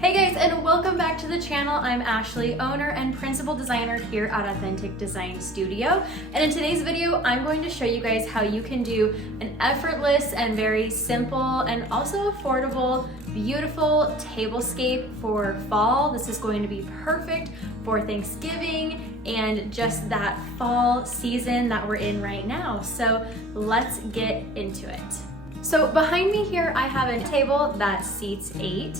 Hey guys, and welcome back to the channel. I'm Ashley, owner and principal designer here at Authentic Design Studio. And in today's video, I'm going to show you guys how you can do an effortless and very simple and also affordable, beautiful tablescape for fall. This is going to be perfect for Thanksgiving and just that fall season that we're in right now. So let's get into it. So behind me here, I have a table that seats 8.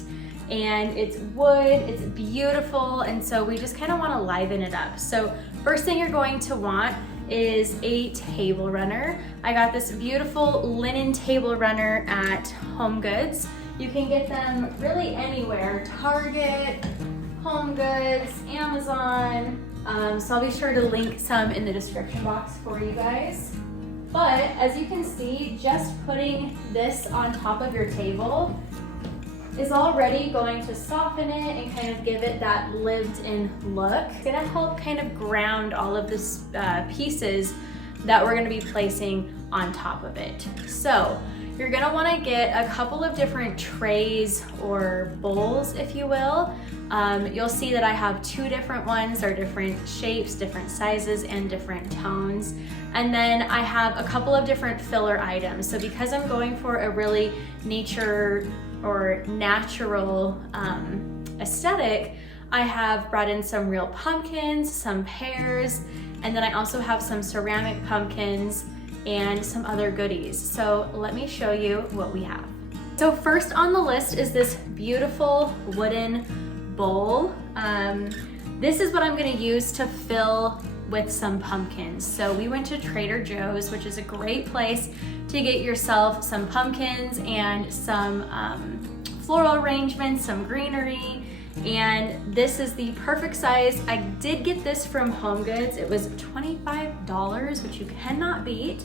And it's wood, it's beautiful, and so we just kind of want to liven it up. So first thing you're going to want is a table runner. I got this beautiful linen table runner at HomeGoods. You can get them really anywhere, Target, HomeGoods, Amazon, so I'll be sure to link some in the description box for you guys. But as you can see, just putting this on top of your table is already going to soften it and kind of give it that lived-in look. It's gonna help kind of ground all of this pieces that we're gonna be placing on top of it. So you're gonna wanna get a couple of different trays or bowls, if you will. You'll see that I have 2 different ones. They're different shapes, different sizes, and different tones. And then I have a couple of different filler items. So because I'm going for a really nature or natural aesthetic, I have brought in some real pumpkins, some pears, and then I also have some ceramic pumpkins and some other goodies. So let me show you what we have. So first on the list is this beautiful wooden bowl. This is what I'm gonna use to fill with some pumpkins. So we went to Trader Joe's, which is a great place to get yourself some pumpkins and some floral arrangements, some greenery, and this is the perfect size. I did get this from HomeGoods. It was $25, which you cannot beat.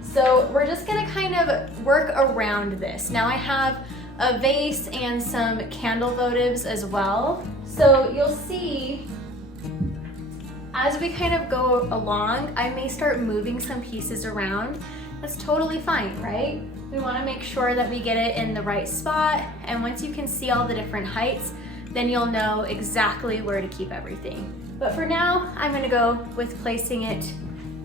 So we're just gonna kind of work around this. Now I have a vase and some candle votives as well. So you'll see as we kind of go along, I may start moving some pieces around. That's totally fine, right? We wanna make sure that we get it in the right spot, and once you can see all the different heights, then you'll know exactly where to keep everything. But for now, I'm gonna go with placing it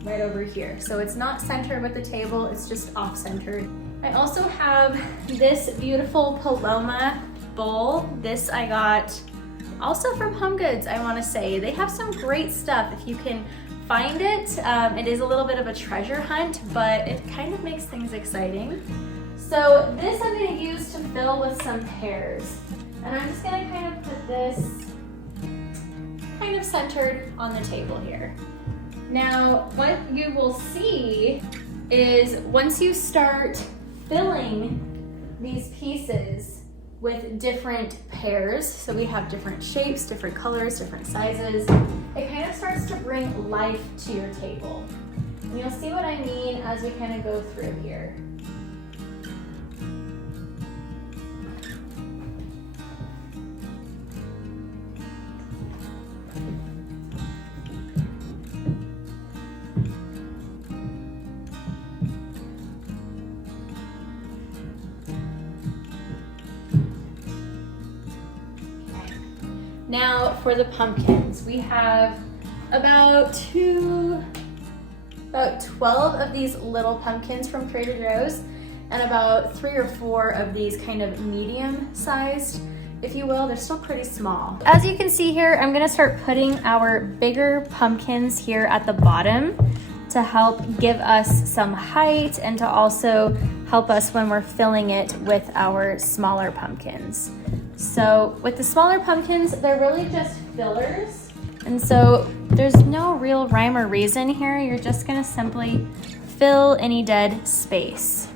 right over here. So it's not centered with the table, it's just off-centered. I also have this beautiful Paloma bowl. This I got also from HomeGoods, I wanna say. They have some great stuff if you can find it. It is a little bit of a treasure hunt, but it kind of makes things exciting. So this I'm gonna use to fill with some pears. And I'm just gonna kind of put this kind of centered on the table here. Now, what you will see is once you start filling these pieces with different pears, so we have different shapes, different colors, different sizes, it kind of starts to bring life to your table. And you'll see what I mean as we kind of go through here. Now for the pumpkins, we have about 12 of these little pumpkins from Trader Joe's and about 3 or 4 of these kind of medium sized, if you will. They're still pretty small. As you can see here, I'm gonna start putting our bigger pumpkins here at the bottom to help give us some height and to also help us when we're filling it with our smaller pumpkins. So with the smaller pumpkins, they're really just fillers. And so there's no real rhyme or reason here. You're just gonna simply fill any dead space.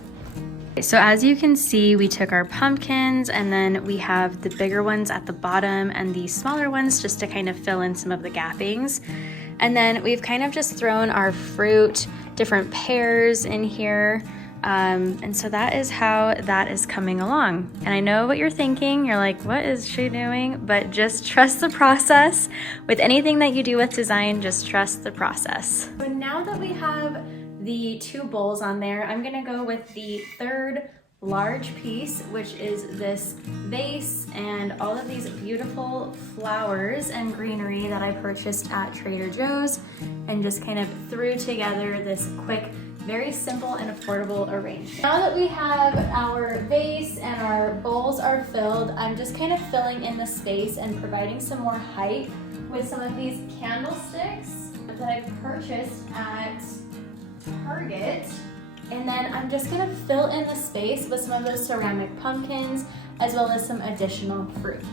So as you can see, we took our pumpkins and then we have the bigger ones at the bottom and the smaller ones just to kind of fill in some of the gappings. And then we've kind of just thrown our fruit, different pears in here. And so that is how that is coming along. And I know what you're thinking. You're like, what is she doing? But just trust the process. With anything that you do with design, just trust the process. So now that we have the 2 bowls on there, I'm gonna go with the 3rd large piece, which is this vase and all of these beautiful flowers and greenery that I purchased at Trader Joe's, and just kind of threw together this quick, very simple and affordable arrangement. Now that we have our vase and our bowls are filled, I'm just kind of filling in the space and providing some more height with some of these candlesticks that I purchased at Target. And then I'm just gonna fill in the space with some of those ceramic pumpkins, as well as some additional fruit.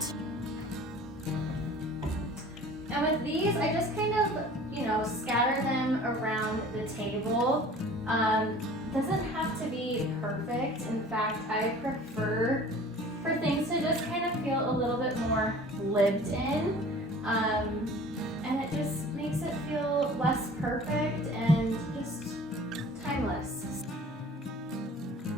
And with these, I just kind of, scatter them around the table. Doesn't have to be perfect. In fact, I prefer for things to just kind of feel a little bit more lived in. And it just makes it feel less perfect and just timeless.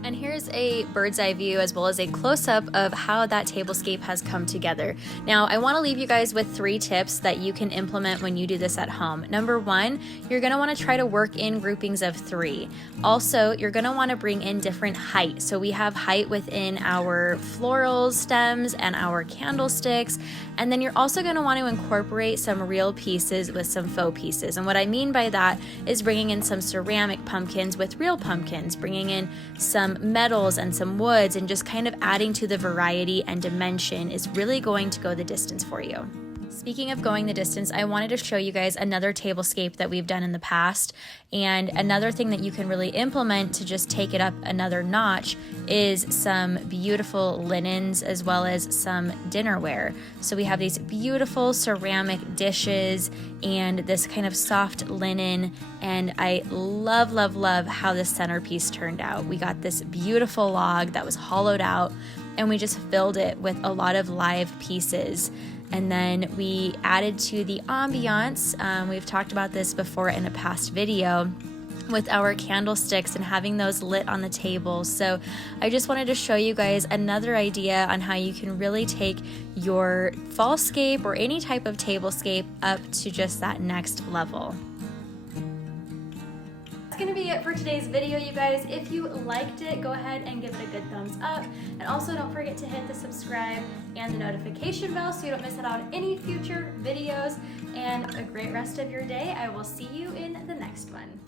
And here's a bird's eye view as well as a close-up of how that tablescape has come together. Now, I want to leave you guys with 3 tips that you can implement when you do this at home. Number 1, you're going to want to try to work in groupings of 3. Also, you're going to want to bring in different height. So we have height within our floral stems and our candlesticks. And then you're also going to want to incorporate some real pieces with some faux pieces. And what I mean by that is bringing in some ceramic pumpkins with real pumpkins, bringing in some metals and some woods, and just kind of adding to the variety and dimension is really going to go the distance for you. Speaking of going the distance, I wanted to show you guys another tablescape that we've done in the past, and another thing that you can really implement to just take it up another notch is some beautiful linens as well as some dinnerware. So we have these beautiful ceramic dishes and this kind of soft linen, and I love, love, love how this centerpiece turned out. We got this beautiful log that was hollowed out, and we just filled it with a lot of live pieces. And then we added to the ambiance. We've talked about this before in a past video with our candlesticks and having those lit on the table. So I just wanted to show you guys another idea on how you can really take your fallscape or any type of tablescape up to just that next level. Gonna be it for today's video, you guys. If you liked it, go ahead and give it a good thumbs up, and also don't forget to hit the subscribe and the notification bell so you don't miss out on any future videos. And a great rest of your day. I will see you in the next one.